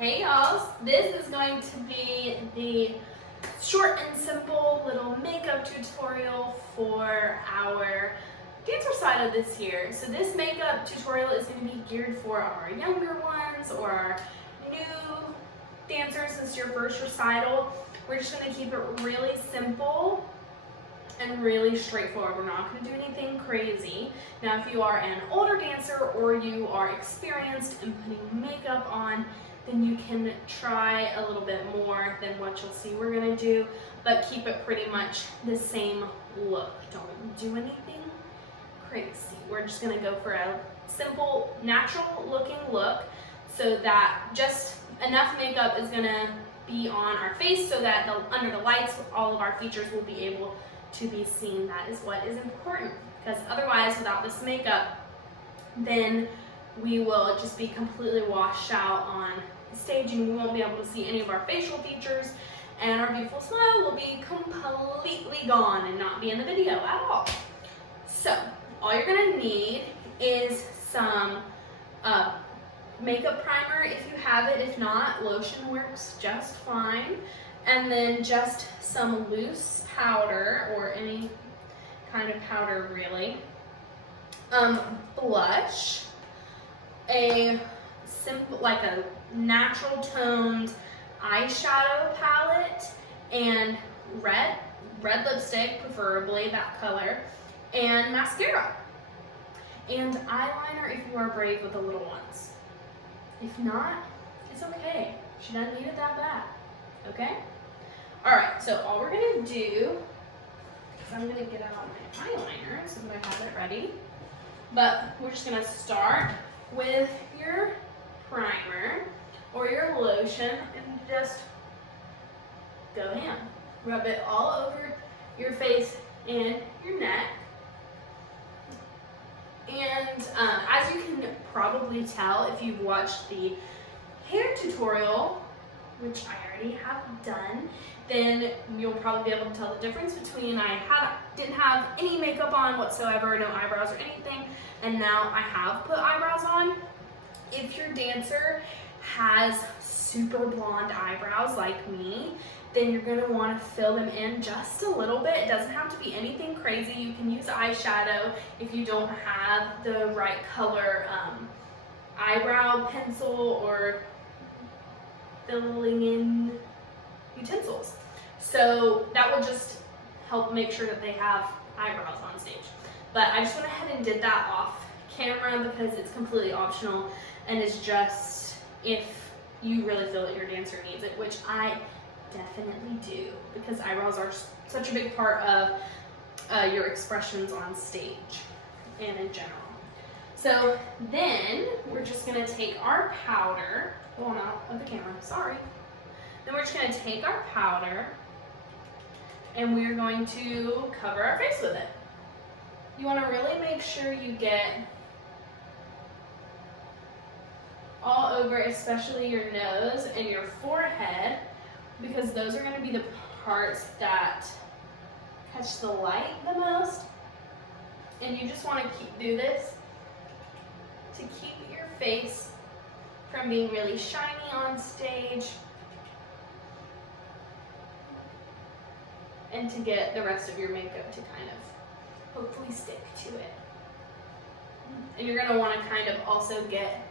Hey y'all, this is going to be the short and simple little makeup tutorial for our dance recital this year. So this makeup tutorial is going to be geared for our younger ones or our new dancers. This is your first recital. We're just going to keep it really simple and really straightforward. We're not going to do anything crazy. Now if you are an older dancer or you are experienced in putting makeup on, then you can try a little bit more than what you'll see we're gonna do, but keep it pretty much the same look. Don't do anything crazy. We're just gonna go for a simple, natural looking look so that just enough makeup is gonna be on our face so that under the lights, all of our features will be able to be seen. That is what is important, because otherwise without this makeup, then we will just be completely washed out on the stage and we won't be able to see any of our facial features, and our beautiful smile will be completely gone and not be in the video at all. So all you're gonna need is some makeup primer if you have it. If not, lotion works just fine. And then just some loose powder or any kind of powder really. Blush. A simple, like a natural toned eyeshadow palette, and red lipstick, preferably that color, and mascara, and eyeliner if you are brave with the little ones. If not, it's okay. She doesn't need it that bad. Okay? Alright, so all we're gonna do is I'm gonna get out my eyeliner so that I have it ready. But we're just gonna start with your primer or your lotion and just go ham. Rub it all over your face and your neck. And as you can probably tell if you've watched the hair tutorial, which I already have done, then you'll probably be able to tell the difference between I didn't have any makeup on whatsoever, no eyebrows or anything, and now I have put eyebrows on. If your dancer has super blonde eyebrows like me, then you're gonna wanna fill them in just a little bit. It doesn't have to be anything crazy. You can use eyeshadow if you don't have the right color eyebrow pencil or filling in utensils. So that will just help make sure that they have eyebrows on stage. But I just went ahead and did that off camera because it's completely optional and it's just if you really feel that your dancer needs it, which I definitely do, because eyebrows are such a big part of your expressions on stage and in general. So then we're just gonna take our powder, going out of the camera, sorry. Then we're just gonna take our powder and we're going to cover our face with it. You wanna really make sure you get all over, especially your nose and your forehead, because those are gonna be the parts that catch the light the most. And you just wanna do this to keep your face from being really shiny on stage and to get the rest of your makeup to kind of hopefully stick to it. And you're gonna wanna kind of also get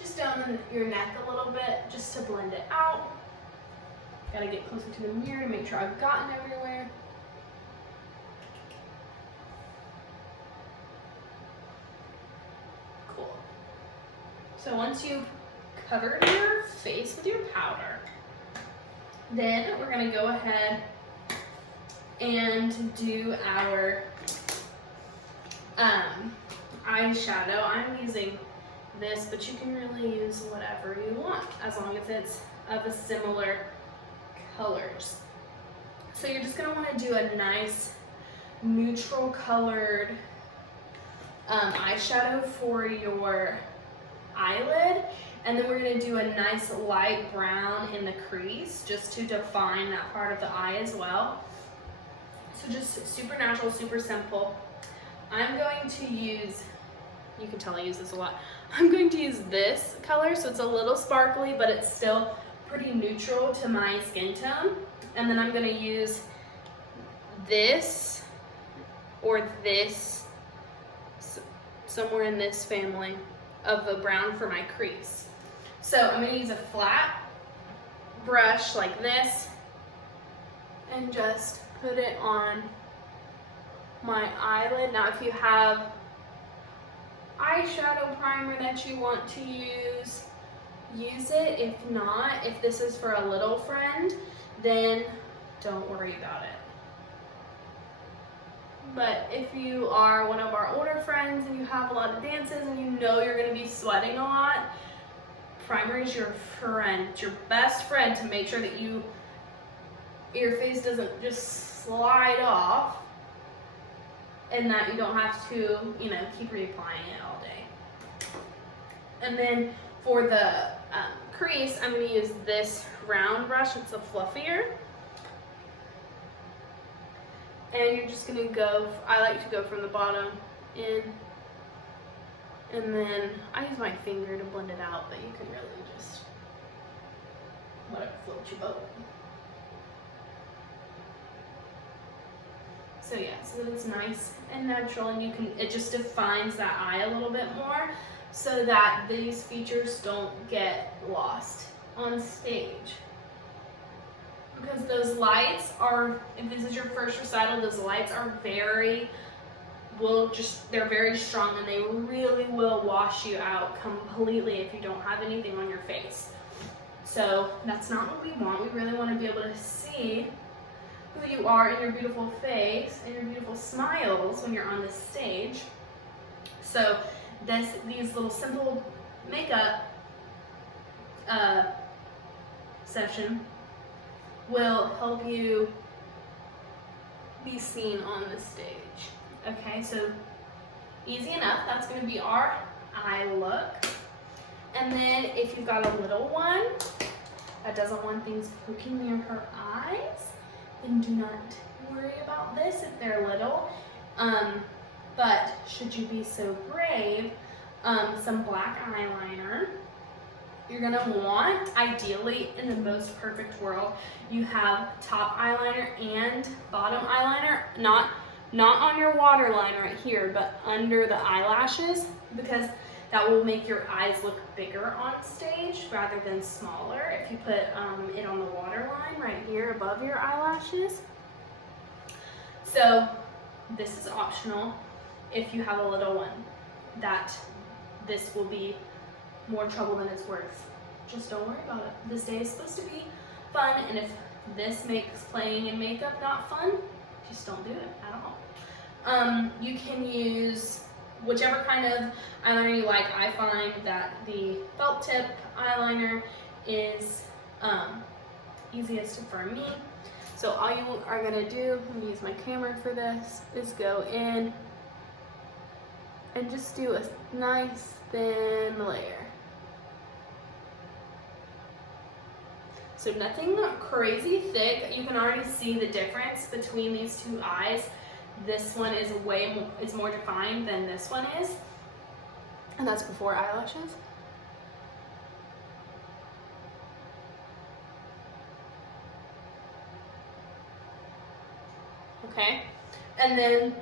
just down your neck a little bit just to blend it out. Gotta get closer to the mirror to make sure I've gotten everywhere. Cool. So once you've covered your face with your powder, then we're gonna go ahead and do our eyeshadow. I'm using this, but you can really use whatever you want as long as it's of a similar colors. So you're just gonna wanna do a nice neutral colored eyeshadow for your eyelid, and then we're gonna do a nice light brown in the crease just to define that part of the eye as well. So just super natural, super simple. I'm going to use, you can tell I use this a lot, I'm going to use this color, so it's a little sparkly, but it's still pretty neutral to my skin tone. And then I'm going to use this or this, somewhere in this family of the brown for my crease. So I'm going to use a flat brush like this and just put it on my eyelid. Now if you have eyeshadow primer that you want to use it. If not, if this is for a little friend, then don't worry about it. But if you are one of our older friends and you have a lot of dances and you know you're going to be sweating a lot, primer is your friend. It's your best friend to make sure that your face doesn't just slide off and that you don't have to, keep reapplying it all day. And then for the crease, I'm going to use this round brush. It's a fluffier. And you're just going to go, I like to go from the bottom in. And then I use my finger to blend it out, but you can really just, whatever floats your boat. So yeah, so that it's nice and natural, and it just defines that eye a little bit more so that these features don't get lost on stage. Because those lights are, if this is your first recital, those lights are they're very strong, and they really will wash you out completely if you don't have anything on your face. So that's not what we want. We really want to be able to see who you are in your beautiful face and your beautiful smiles when you're on the stage. So these little simple makeup session will help you be seen on the stage. Okay, so easy enough. That's going to be our eye look. And then if you've got a little one that doesn't want things poking near her eyes, then do not worry about this if they're little. But should you be so brave, some black eyeliner. You're gonna want, ideally, in the most perfect world, you have top eyeliner and bottom eyeliner, not on your waterline right here, but under the eyelashes, because that will make your eyes look bigger on stage rather than smaller if you put it on the waterline right here above your eyelashes. So this is optional if you have a little one, that this will be more trouble than it's worth. Just don't worry about it. This day is supposed to be fun, and if this makes playing in makeup not fun, just don't do it at all. You can use whichever kind of eyeliner you like. I find that the felt tip eyeliner is easiest for me. So all you are gonna do, I'm gonna use my camera for this, is go in and just do a nice thin layer. So nothing crazy thick. You can already see the difference between these two eyes. This one is more defined than this one is. And that's before eyelashes. Okay, and then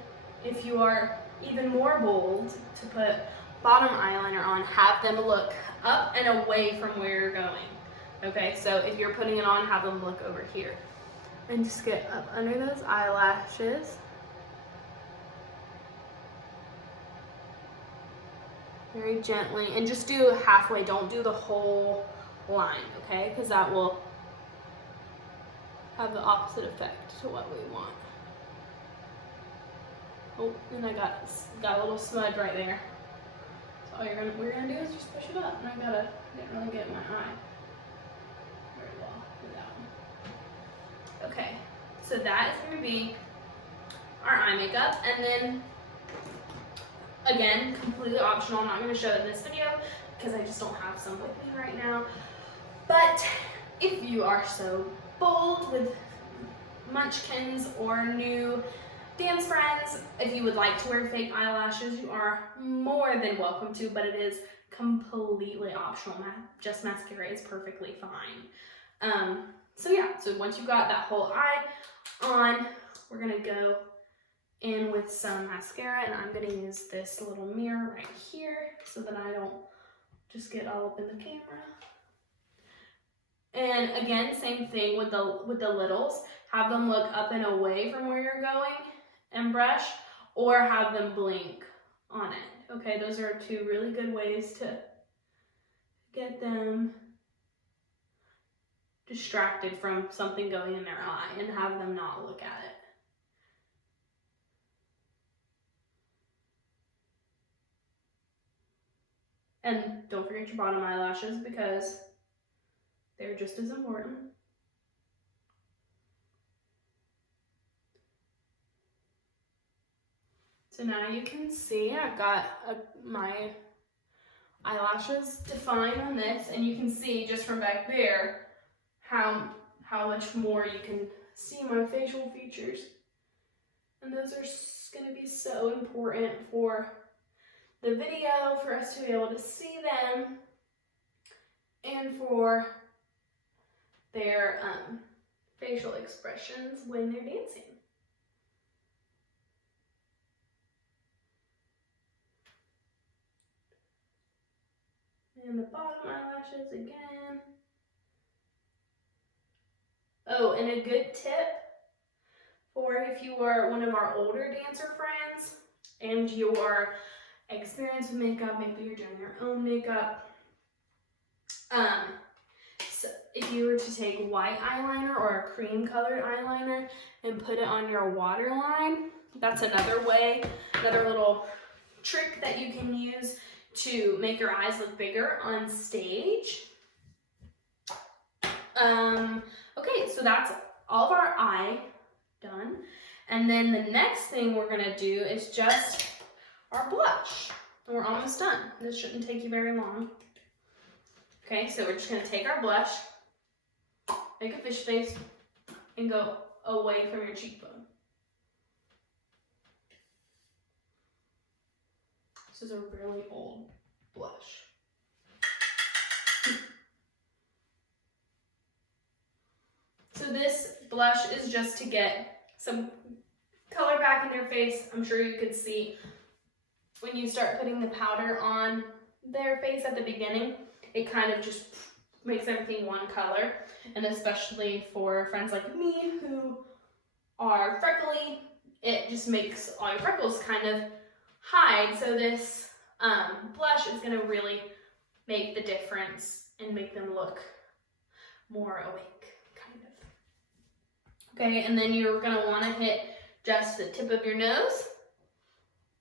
if you are even more bold to put bottom eyeliner on, have them look up and away from where you're going. Okay, so if you're putting it on, have them look over here. And just get up under those eyelashes. Very gently, and just do halfway, don't do the whole line, okay? Because that will have the opposite effect to what we want. Oh, and I got a little smudge right there. So all we're gonna do is just push it up, and I didn't really get my eye very well with that one. Okay, so that is gonna be our eye makeup, and then again, completely optional. I'm not gonna show it in this video because I just don't have some with me right now. But if you are so bold with munchkins or new dance friends, if you would like to wear fake eyelashes, you are more than welcome to, but it is completely optional. Just mascara is perfectly fine. So yeah, so once you've got that whole eye on, we're gonna go in with some mascara, and I'm gonna use this little mirror right here so that I don't just get all up in the camera. And again, same thing with the littles. Have them look up and away from where you're going and brush, or have them blink on it. Okay, those are two really good ways to get them distracted from something going in their eye and have them not look at it. And don't forget your bottom eyelashes because they're just as important. So now you can see I've got my eyelashes defined on this, and you can see just from back there how much more you can see my facial features. And those are going to be so important for the video, for us to be able to see them, and for their facial expressions when they're dancing. And the bottom eyelashes again. Oh, and a good tip for if you are one of our older dancer friends and you are experienced with makeup, maybe you're doing your own makeup. So if you were to take white eyeliner or a cream colored eyeliner and put it on your waterline, that's another way, another little trick that you can use to make your eyes look bigger on stage. Okay, so that's all of our eye done. And then the next thing we're gonna do is just our blush. And we're almost done. This shouldn't take you very long. Okay, so we're just gonna take our blush, make a fish face, and go away from your cheekbone. This is a really old blush. So this blush is just to get some color back in your face. I'm sure you could see when you start putting the powder on their face at the beginning, it kind of just makes everything one color. And especially for friends like me who are freckly, it just makes all your freckles kind of hide. So this blush is going to really make the difference and make them look more awake, kind of. Okay, and then you're going to want to hit just the tip of your nose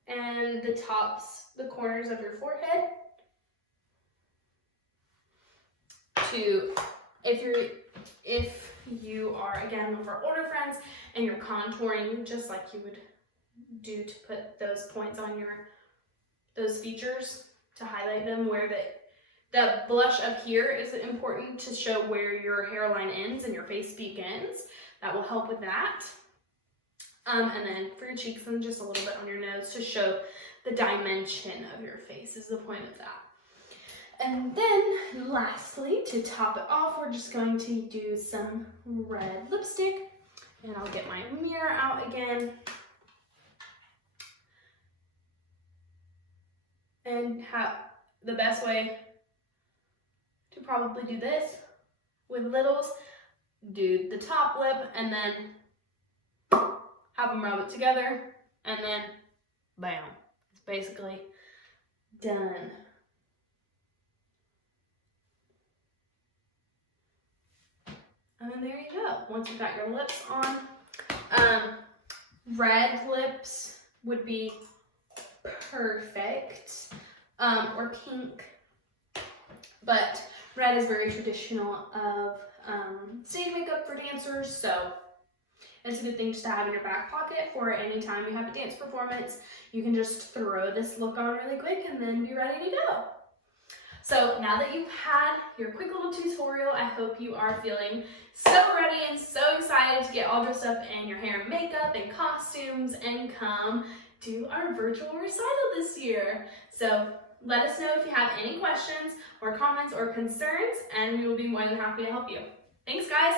and the tops, the corners of your forehead. If you are, again, one of our older friends and you're contouring just like you would do to put those points on those features to highlight them, where the blush up here is important to show where your hairline ends and your face begins. That will help with that. And then for your cheeks, and just a little bit on your nose to show the dimension of your face is the point of that. And then lastly, to top it off, we're just going to do some red lipstick. And I'll get my mirror out again. And the best way to probably do this with littles, do the top lip and then have them rub it together, and then bam, it's basically done. And then there you go. Once you've got your lips on, red lips would be perfect, or pink, but red is very traditional of stage makeup for dancers, so it's a good thing just to have in your back pocket for any time you have a dance performance. You can just throw this look on really quick and then be ready to go. So now that you've had your quick little tutorial, I hope you are feeling so ready and so excited to get all dressed up in your hair and makeup and costumes and come do our virtual recital this year. So Let us know if you have any questions or comments or concerns, and we will be more than happy to help you. Thanks, guys.